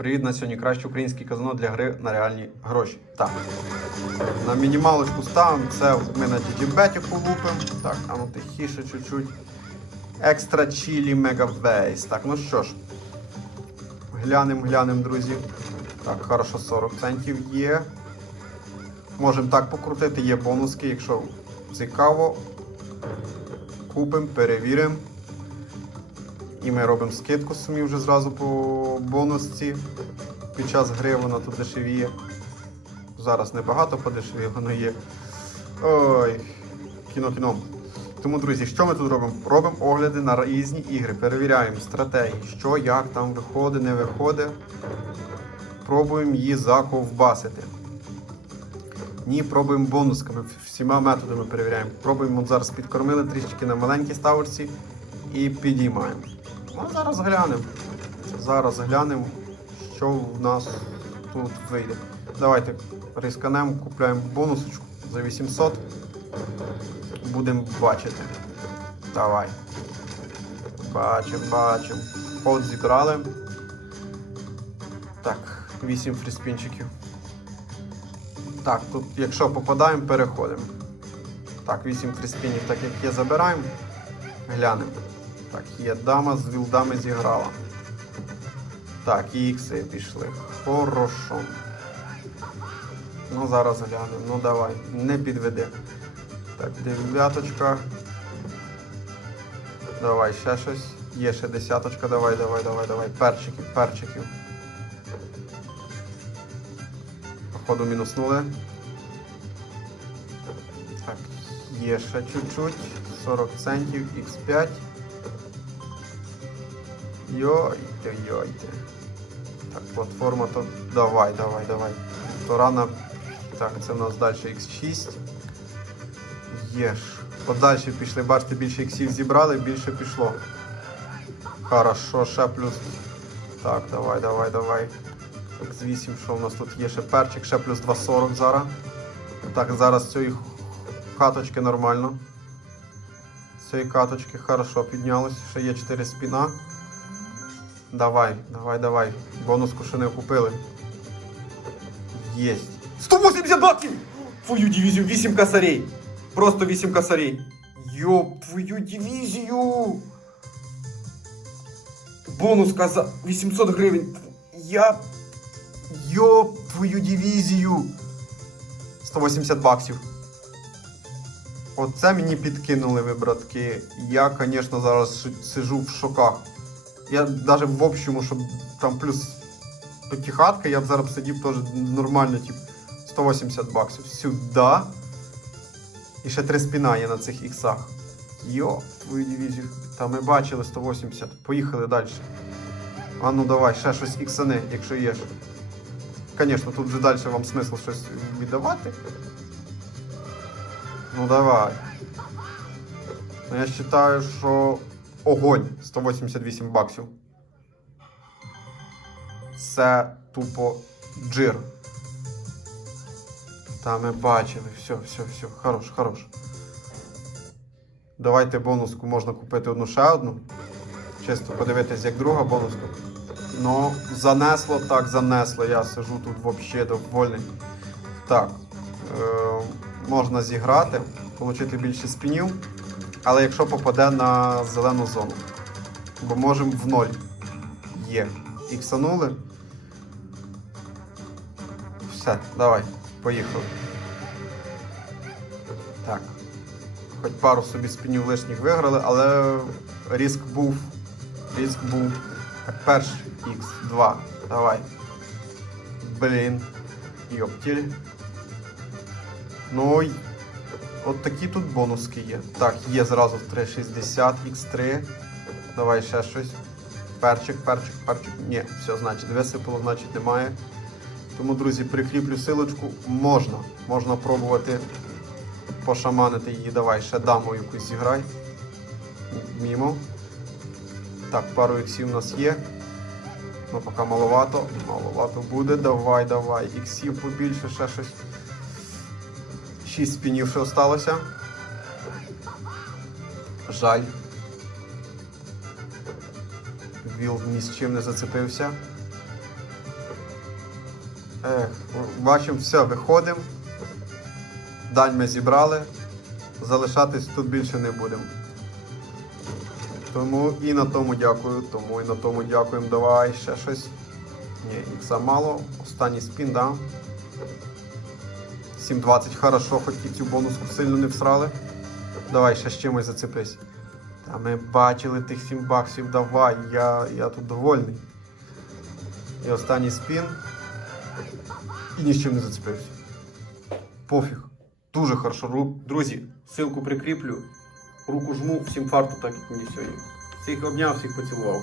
Привіт на сьогодні краще українське казино для гри на реальні гроші. Так. На мінімалочку ставимо. Це ми на GGBet лупимо. Так, а ну тихіше чуть-чуть. Екстра чілі мегавейс. Так, ну що ж. Глянем, глянем, друзі. Так, хорошо, 40 центів є. Можемо так покрутити, є бонуски, якщо цікаво. Купимо, перевіримо. І ми робимо скидку самі вже зразу по бонусці. Під час гри вона тут дешевіє. Зараз небагато подешевіє, воно є. Ой, кіно кіно. Тому, друзі, що ми тут робимо? Робимо огляди на різні ігри, перевіряємо стратегії, що, як там виходить, не виходить. Пробуємо її заковбасити. Ні, пробуємо бонусками, всіма методами перевіряємо. Пробуємо зараз підкормили трішки на маленькій ставочці і підіймаємо. Ну, зараз глянемо. Зараз глянемо, що в нас тут вийде. Давайте рисканемо, купляємо бонусочку за 800. Будемо бачити. Давай. Бачимо, бачимо. Ход зібрали. Так, 8 фріспінчиків. Так, тут, якщо попадаємо, переходимо. Так, 8 фріспінів, так як є, забираємо. Глянемо. Так, є дама з вілдами зіграла. Так, і ікси пішли. Хорошо. Ну, зараз глянемо. Ну давай, не підведи. Так, дев'яточка. Давай, ще щось. Є ще десяточка, давай, давай, давай, давай. Перчиків, перчиків. Походу мінуснули. Так, є ще чуть-чуть. 40 центів, X5. Йойте, йойте. Так, платформа то. Давай, давай, давай. То рано. Так, це в нас далі X6. Є ж. Подальше пішли, бачите, більше іксів зібрали, більше пішло. Хорошо, ще плюс. Так, давай, давай, давай. X8, що в нас тут є ще перчик, ще плюс 2,40 зараз. Так, зараз цієї каточки нормально. З цієї каточки хорошо піднялось. Ще є 4 спіна. Давай, давай, давай. Бонуску ще не купили. Єсть. 180 баксів! Твою дивізію, 8 косарей. Просто 8 косарей. Йоп, твою дивізію. Бонуска за 800 гривень. Я. Йоп, твою дивізію. 180 баксів. Оце мені підкинули ви, братки. Я, звісно, зараз сижу в шоках. Я навіть в общому, щоб там плюс п'ятихатка, я б зараз сидів теж нормально, тип 180 баксів. Сюди. І ще три спіна є на цих іксах. Йо, твою дивізію. Та ми бачили 180. Поїхали далі. А ну давай, ще щось іксани, якщо є. Звісно, тут вже далі вам смисл щось віддавати. Ну давай. Ну я вважаю, що огонь 188 баксів. Це тупо джир. Та ми бачили, все, все, все, хорош, хорош. Давайте бонуску можна купити одну ще одну. Чисто подивитись, як друга бонуска. Ну, занесло, так занесло. Я сижу тут взагалі довольний. Так. Е- можна зіграти, отримати більше спінів. Але якщо попаде на зелену зону. Бо можемо в ноль. Є. Іксанули. Все, давай, поїхали. Так. Хоч пару собі спінів лишніх виграли, але риск був. Риск був. Так, перший Х2. Давай. Блін. Йоптіль. Ну, от такі тут бонуски є. Так, є зразу 360, X3. Давай ще щось. Перчик, перчик, перчик. Ні, все, значить, висипало, значить немає. Тому, друзі, прикріплю силочку. Можна. Можна пробувати пошаманити її. Давай, ще даму якусь зіграй. Мімо. Так, пару іксів у нас є. Ну, поки маловато. Маловато буде. Давай, давай. Іксів побільше, ще щось. 6 спінів ще осталося. Жаль. Віл ні з чим не зацепився. Ех, бачимо, все, виходимо. Дань ми зібрали. Залишатись тут більше не будемо. Тому і на тому дякую, тому і на тому дякуємо. Давай ще щось. Ні, ікса мало. Останній спін, да? 7.20, хорошо, хоч і цю бонуску сильно не всрали. Давай ще з чимось зацепись. Та ми бачили тих 7 баксів, давай, я, я тут довольний. І останній спін. І ні з чим не зацепився. Пофіг. Дуже хорошо. Ру- Друзі, ссылку прикріплю. Руку жму, всім фарту, так як мені сьогодні. Всіх обняв, всіх поцілував.